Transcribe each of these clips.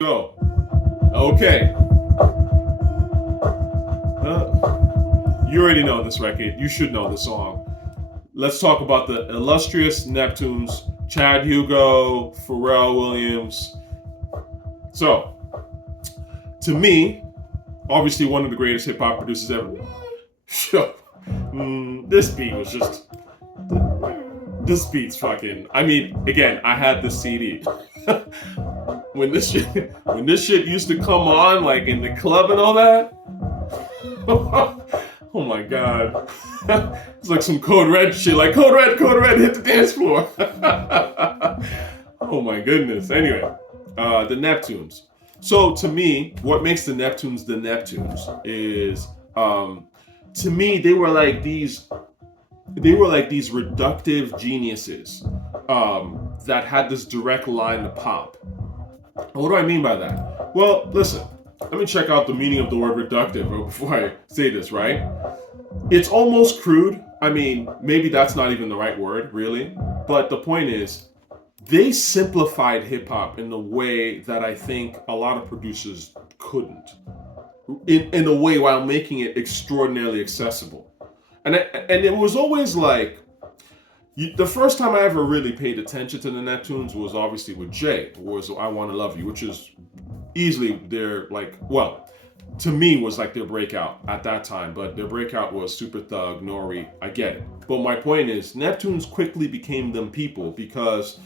Go. Okay. You already know this record. You should know the song. Let's talk about the illustrious Neptunes, Chad Hugo, Pharrell Williams. So, to me, obviously one of the greatest hip hop producers ever. This beat was just. This beat's fucking. I mean, again, I had this CD. when this shit used to come on, like in the club and all that. Oh my god. It's like some Code Red shit, like Code Red, hit the dance floor. Oh my goodness. Anyway, the Neptunes. So to me, what makes the Neptunes is, to me, they were like these reductive geniuses that had this direct line to pop. What do I mean by that? Well, listen, let me check out the meaning of the word reductive before I say this, right? It's almost crude. I mean, maybe that's not even the right word, really. But the point is, they simplified hip hop in a way that I think a lot of producers couldn't. In a way, while making it extraordinarily accessible. And it was always like, the first time I ever really paid attention to the Neptunes was obviously with Jay, was I Wanna Love You, which is easily their, like, well, to me was like their breakout at that time, but their breakout was Super Thug, Nore, I get it. But my point is, Neptunes quickly became them people because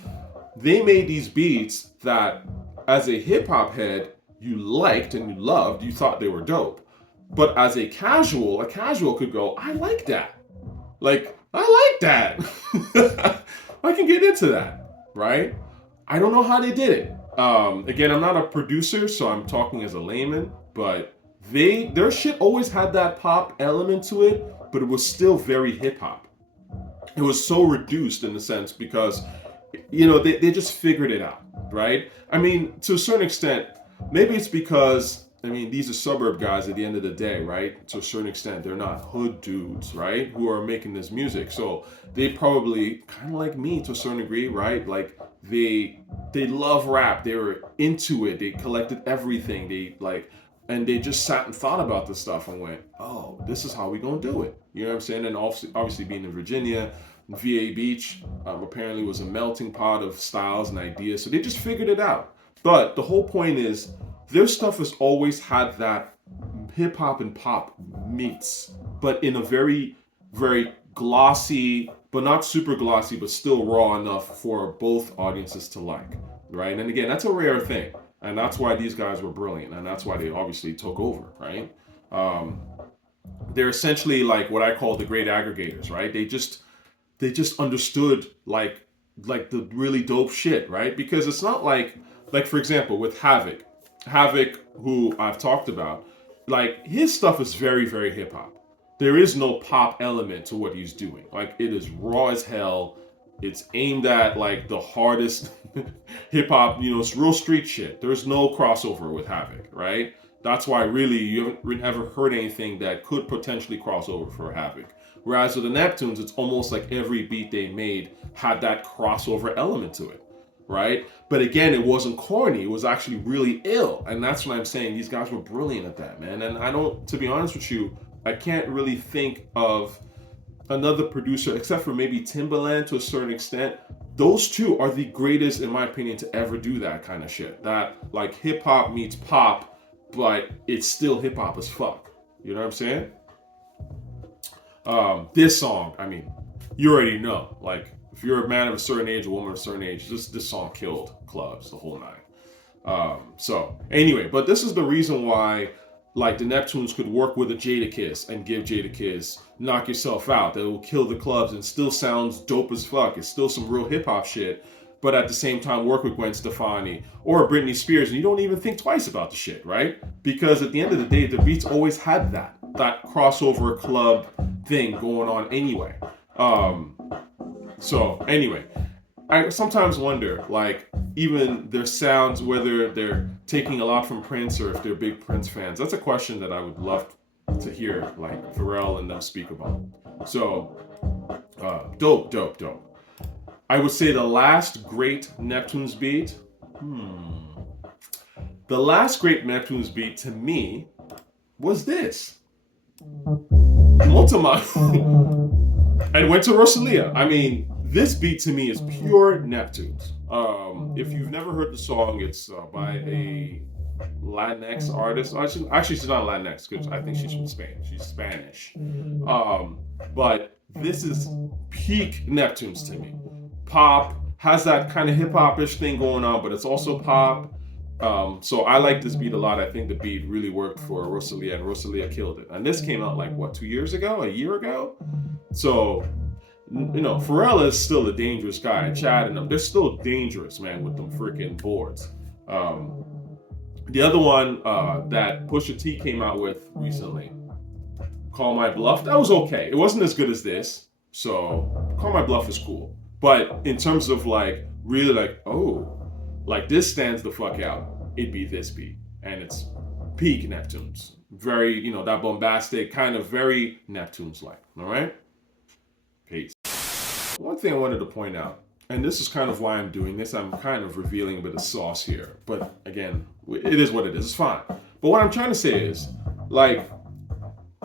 they made these beats that, as a hip hop head, you liked and you loved, you thought they were dope. But as a casual could go, I like that. Like, I like that. I can get into that, right? I don't know how they did it. Again, I'm not a producer, so I'm talking as a layman, but their shit always had that pop element to it, but it was still very hip hop. It was so reduced in a sense because, they just figured it out, right? I mean, to a certain extent, maybe it's because, these are suburb guys at the end of the day, right? To a certain extent, they're not hood dudes, right? Who are making this music. So they probably, kind of like me to a certain degree, right? Like, they love rap. They were into it. They collected everything. And they just sat and thought about this stuff and went, oh, this is how we gonna do it. You know what I'm saying? And obviously being in Virginia, VA Beach apparently was a melting pot of styles and ideas. So they just figured it out. But the whole point is, their stuff has always had that hip hop and pop meets, but in a very, very glossy, but not super glossy, but still raw enough for both audiences to like, right? And again, that's a rare thing. And that's why these guys were brilliant. And that's why they obviously took over, right? They're essentially like what I call the great aggregators, right? They just understood like the really dope shit, right? Because it's not like for example, with Havoc, who I've talked about, like his stuff is very, very hip hop. There is no pop element to what he's doing. Like it is raw as hell. It's aimed at like the hardest hip hop, it's real street shit. There's no crossover with Havoc, right? That's why really you haven't ever heard anything that could potentially cross over for Havoc. Whereas with the Neptunes, it's almost like every beat they made had that crossover element to it, right? But again, it wasn't corny. It was actually really ill. And that's what I'm saying. These guys were brilliant at that, man. And I don't, to be honest with you, I can't really think of another producer, except for maybe Timbaland to a certain extent. Those two are the greatest, in my opinion, to ever do that kind of shit. That like hip hop meets pop, but it's still hip hop as fuck. You know what I'm saying? This song, you already know. Like, if you're a man of a certain age, a woman of a certain age, this song killed clubs, the whole nine. So anyway, but this is the reason why, like, the Neptunes could work with a Jadakiss and give Jadakiss Knock Yourself Out. That will kill the clubs and still sounds dope as fuck. It's still some real hip hop shit, but at the same time work with Gwen Stefani or Britney Spears, and you don't even think twice about the shit, right? Because at the end of the day, the beats always had that crossover club thing going on anyway. So anyway, I sometimes wonder, like, even their sounds, whether they're taking a lot from Prince or if they're big Prince fans. That's a question that I would love to hear, like, Pharrell and them speak about. So, dope. I would say the last great Neptunes beat, The last great Neptunes beat to me was this. MOTOMAMI. And went to ROSALÍA. I mean, this beat to me is pure Neptunes. If you've never heard the song, it's by a Latinx artist. Actually, she's not Latinx because I think she's from Spain. She's Spanish. But this is peak Neptunes to me. Pop, has that kind of hip hop-ish thing going on, but it's also pop. So I like this beat a lot. I think the beat really worked for ROSALÍA, and ROSALÍA killed it. And this came out like, what, 2 years ago? A year ago? So, you know, Pharrell is still a dangerous guy. Chad and them, they're still dangerous, man, with them freaking boards. The other one that Pusha T came out with recently, Call My Bluff, that was okay. It wasn't as good as this. So, Call My Bluff is cool. But in terms of like, really like, oh, like this stands the fuck out, it'd be this beat. And it's peak Neptunes. Very, you know, that bombastic, kind of very Neptunes-like. All right? Peace. One thing I wanted to point out, and this is kind of why I'm doing this, I'm kind of revealing a bit of sauce here. But again, it is what it is. It's fine. But what I'm trying to say is, like,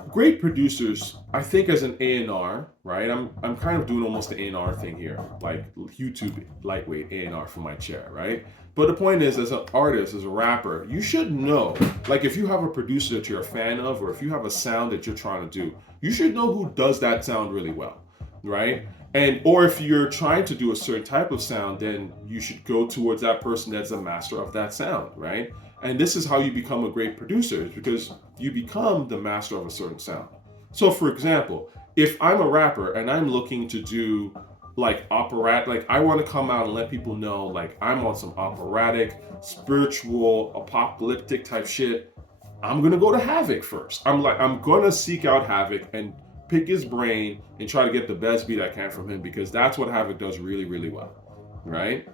great producers, I think as an A&R, right? I'm kind of doing almost the A&R thing here, like YouTube lightweight A&R from my chair, right? But the point is, as an artist, as a rapper, you should know, like if you have a producer that you're a fan of, or if you have a sound that you're trying to do, you should know who does that sound really well, right? And or if you're trying to do a certain type of sound, then you should go towards that person that's a master of that sound, right? And this is how you become a great producer, is because you become the master of a certain sound. So for example, if I'm a rapper and I'm looking to do like operatic, like I want to come out and let people know like I'm on some operatic, spiritual, apocalyptic type shit, I'm gonna go to Havoc first. I'm gonna seek out Havoc and pick his brain and try to get the best beat I can from him, because that's what Havoc does really, really well, right?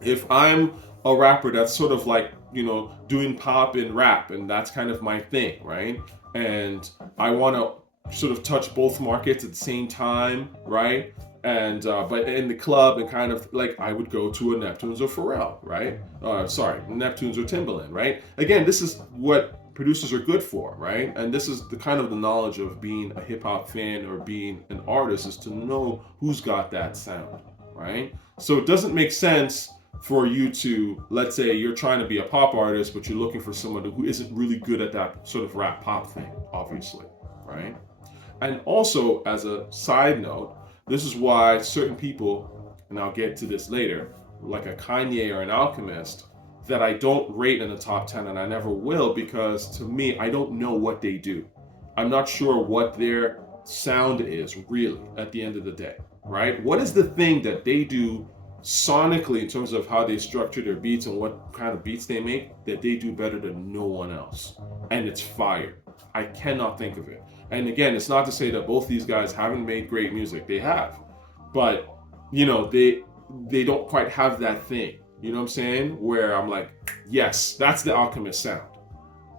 If I'm a rapper that's sort of like, you know, doing pop and rap, and that's kind of my thing, right? And I want to sort of touch both markets at the same time, right? And but in the club, and kind of like I would go to a Neptunes or Pharrell, right? Neptunes or Timbaland, right? Again, this is what producers are good for, right? And this is the kind of the knowledge of being a hip hop fan or being an artist, is to know who's got that sound, right? So it doesn't make sense for you to, let's say you're trying to be a pop artist, but you're looking for someone who isn't really good at that sort of rap pop thing, obviously, right? And also, as a side note, this is why certain people, and I'll get to this later, like a Kanye or an Alchemist, that I don't rate in the top 10, and I never will, because to me, I don't know what they do. I'm not sure what their sound is really at the end of the day, right? What is the thing that they do sonically in terms of how they structure their beats and what kind of beats they make that they do better than no one else? And it's fire. I cannot think of it. And again, it's not to say that both these guys haven't made great music. They have. But, you know, they don't quite have that thing. You know what I'm saying? Where I'm like, yes, that's the Alchemist sound,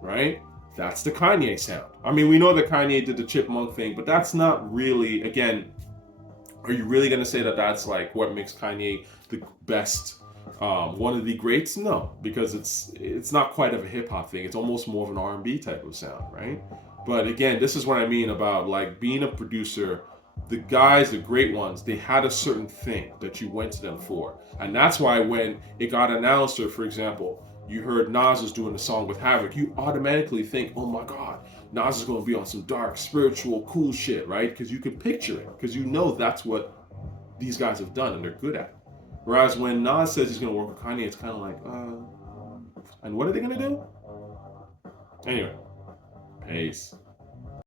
right? That's the Kanye sound. I mean, we know that Kanye did the Chipmunk thing, but that's not really, again, are you really going to say that that's like what makes Kanye the best, one of the greats? No, because it's not quite of a hip hop thing. It's almost more of an R&B type of sound, right? But again, this is what I mean about like being a producer. The guys, the great ones, they had a certain thing that you went to them for. And that's why when it got announced, or for example, you heard Nas is doing a song with Havoc, you automatically think, oh my God, Nas is going to be on some dark, spiritual, cool shit, right? Because you can picture it, because you know that's what these guys have done and they're good at. Whereas when Nas says he's going to work with Kanye, it's kind of like, and what are they going to do? Anyway, peace.